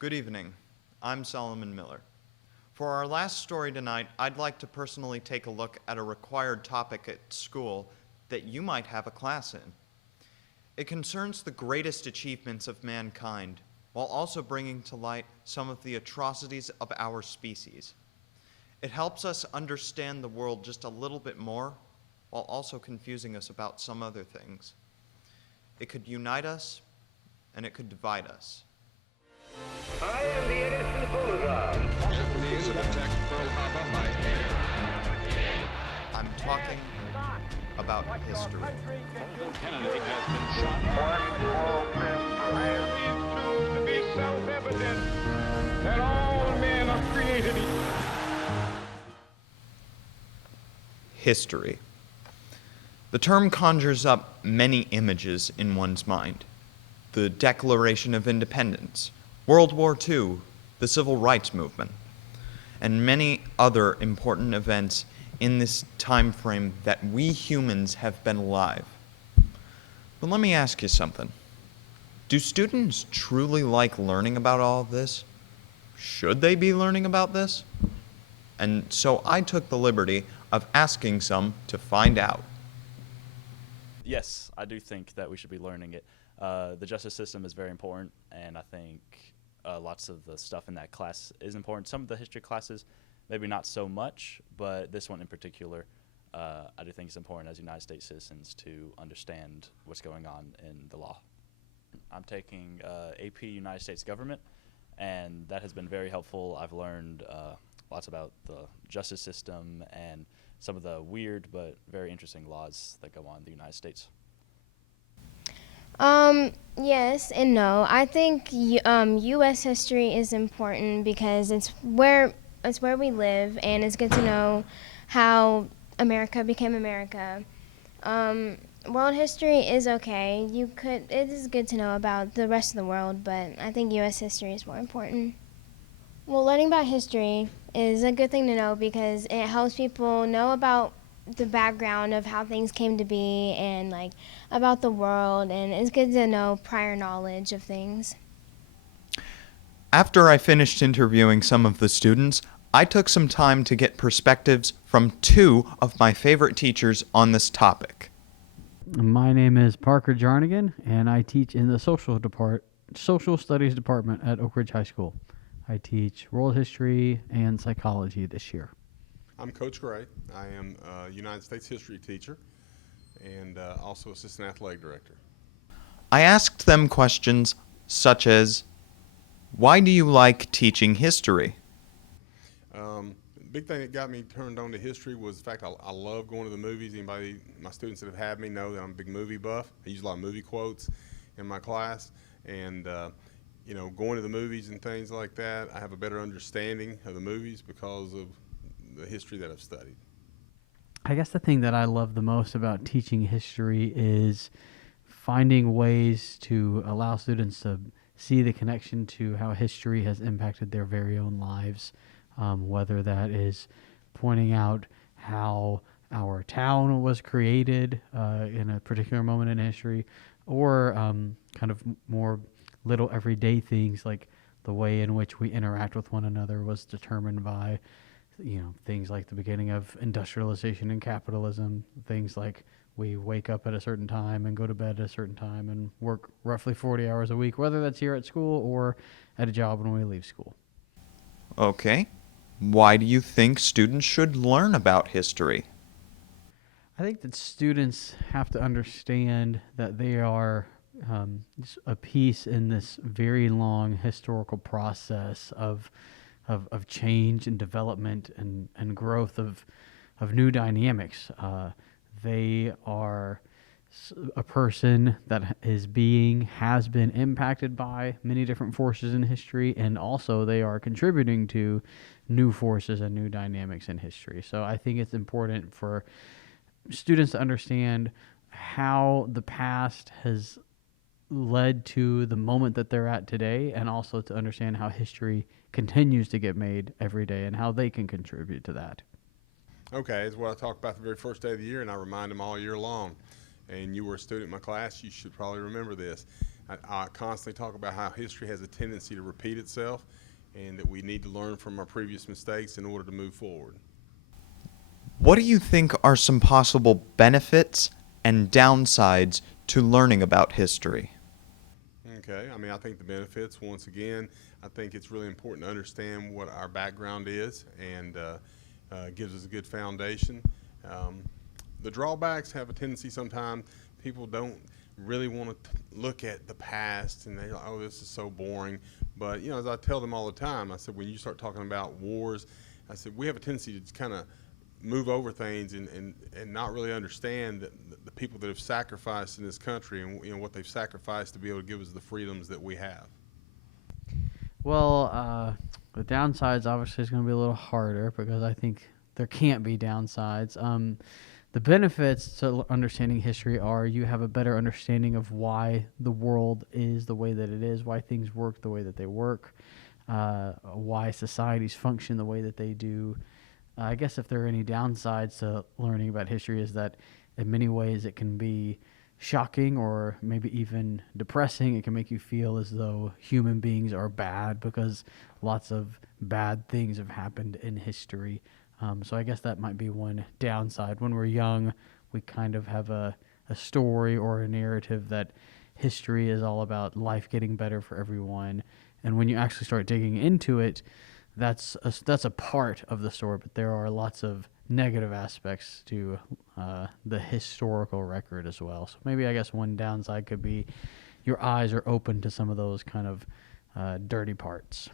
Good evening. I'm Solomon Miller. For our last story tonight, I'd like to personally take a look at a required topic at school that you might have a class in. It concerns the greatest achievements of mankind, while also bringing to light some of the atrocities of our species. It helps us understand the world just a little bit more, while also confusing us about some other things. It could unite us, and it could divide us. I am the innocent Bullseye. Japanese have attacked Pearl Harbor by air. I'm talking about history. Kennedy has been shot. One small step for man. It proved to be self-evident that all men are created equal. History. The term conjures up many images in one's mind. The Declaration of Independence, World War II, the Civil Rights Movement, and many other important events in this time frame that we humans have been alive. But let me ask you something. Do students truly like learning about all of this? Should they be learning about this? And so I took the liberty of asking some to find out. Yes, I do think that we should be learning it. The justice system is very important, and I think lots of the stuff in that class is important. Some of the history classes, maybe not so much, but this one in particular, I do think it's important as United States citizens to understand what's going on in the law. I'm taking AP United States Government, and that has been very helpful. I've learned lots about the justice system and some of the weird but very interesting laws that go on in the United States. Yes and no. I think U.S. history is important because it's where we live, and it's good to know how America became America. World history is okay. It is good to know about the rest of the world, but I think U.S. history is more important. Well, learning about history is a good thing to know because it helps people know about the background of how things came to be and like about the world, and it's good to know prior knowledge of things. After I finished interviewing some of the students, I took some time to get perspectives from two of my favorite teachers on this topic. My name is Parker Jarnigan, and I teach in the social studies department at Oak Ridge High School. I teach world history and psychology this year. I'm Coach Gray. I am a United States history teacher and also assistant athletic director. I asked them questions such as, why do you like teaching history? The big thing that got me turned on to history was the fact I love going to the movies. My students that have had me know that I'm a big movie buff. I use a lot of movie quotes in my class, and going to the movies and things like that, I have a better understanding of the movies because of the history that I've studied. I guess the thing that I love the most about teaching history is finding ways to allow students to see the connection to how history has impacted their very own lives, whether that is pointing out how our town was created in a particular moment in history, or kind of more little everyday things like the way in which we interact with one another was determined by things like the beginning of industrialization and capitalism, things like we wake up at a certain time and go to bed at a certain time and work roughly 40 hours a week, whether that's here at school or at a job when we leave school. Okay. Why do you think students should learn about history? I think that students have to understand that they are a piece in this very long historical process of change and development and growth of new dynamics. They are a person that has been impacted by many different forces in history, and also they are contributing to new forces and new dynamics in history. So I think it's important for students to understand how the past has led to the moment that they're at today, and also to understand how history continues to get made every day and how they can contribute to that. Okay, it's what I talk about the very first day of the year, and I remind them all year long. And you were a student in my class, you should probably remember this. I constantly talk about how history has a tendency to repeat itself, and that we need to learn from our previous mistakes in order to move forward. What do you think are some possible benefits and downsides to learning about history? Okay, I mean, I think the benefits, once again, I think it's really important to understand what our background is, and gives us a good foundation. The drawbacks have a tendency sometimes, people don't really want to look at the past, and they're like, oh, this is so boring. But, as I tell them all the time, I said, when you start talking about wars, I said, we have a tendency to kind of move over things and not really understand the people that have sacrificed in this country, and what they've sacrificed to be able to give us the freedoms that we have. Well, the downsides obviously is going to be a little harder because I think there can't be downsides. The benefits to understanding history are you have a better understanding of why the world is the way that it is, why things work the way that they work, why societies function the way that they do. I guess if there are any downsides to learning about history is that in many ways it can be shocking or maybe even depressing. It can make you feel as though human beings are bad because lots of bad things have happened in history. So I guess that might be one downside. When we're young, we kind of have a story or a narrative that history is all about life getting better for everyone. And when you actually start digging into it, that's a part of the story, but there are lots of negative aspects to the historical record as well. So maybe I guess one downside could be your eyes are open to some of those kind of dirty parts.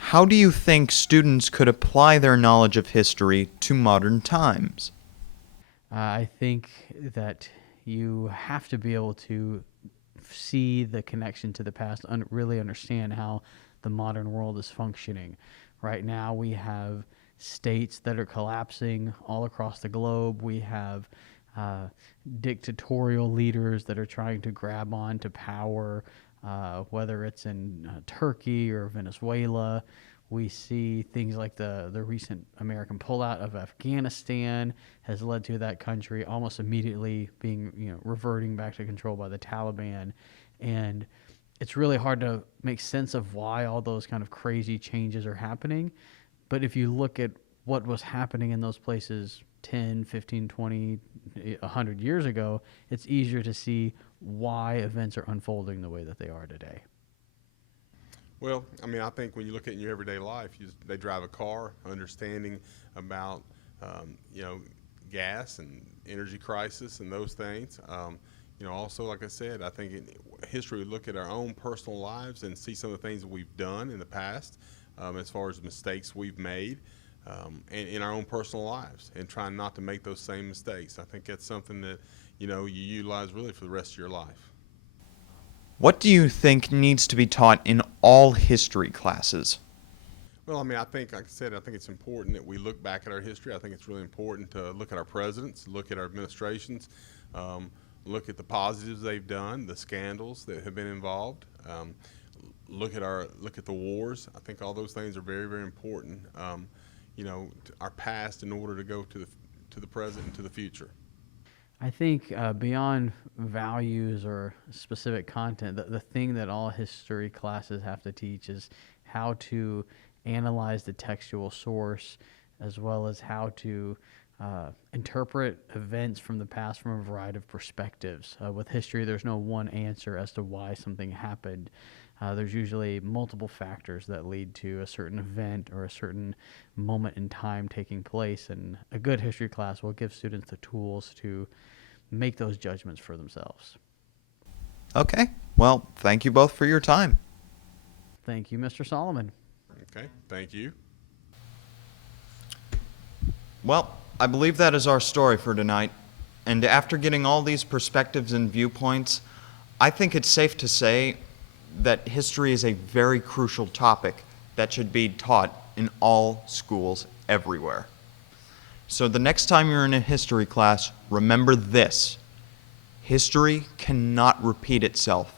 How do you think students could apply their knowledge of history to modern times? I think that you have to be able to see the connection to the past, really understand how the modern world is functioning. Right now we have states that are collapsing all across the globe. We have dictatorial leaders that are trying to grab on to power, whether it's in Turkey or Venezuela. We see things like the recent American pullout of Afghanistan has led to that country almost immediately being, reverting back to control by the Taliban. And it's really hard to make sense of why all those kind of crazy changes are happening. But if you look at what was happening in those places 10, 15, 20, 100 years ago, it's easier to see why events are unfolding the way that they are today. Well, I mean, I think when you look at it in your everyday life, they drive a car, understanding about, gas and energy crisis and those things. Also, like I said, I think in history, we look at our own personal lives and see some of the things that we've done in the past, as far as mistakes we've made, and in our own personal lives, and trying not to make those same mistakes. I think that's something that, you utilize really for the rest of your life. What do you think needs to be taught in all history classes? Well, I mean, I think, like I said, I think it's important that we look back at our history. I think it's really important to look at our presidents, look at our administrations, look at the positives they've done, the scandals that have been involved, look at the wars. I think all those things are very, very important. Our past in order to go to the present and to the future. I think beyond values or specific content, the thing that all history classes have to teach is how to analyze the textual source, as well as how to interpret events from the past from a variety of perspectives. With history, there's no one answer as to why something happened. There's usually multiple factors that lead to a certain event or a certain moment in time taking place, and a good history class will give students the tools to make those judgments for themselves. Okay, well, thank you both for your time. Thank you, Mr. Solomon. Okay, thank you. Well, I believe that is our story for tonight. And after getting all these perspectives and viewpoints, I think it's safe to say that history is a very crucial topic that should be taught in all schools everywhere. So the next time you're in a history class, remember this: history cannot repeat itself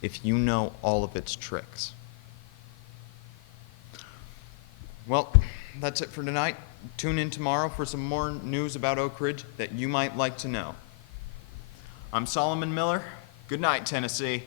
if you know all of its tricks. Well, that's it for tonight. Tune in tomorrow for some more news about Oak Ridge that you might like to know. I'm Solomon Miller. Good night, Tennessee.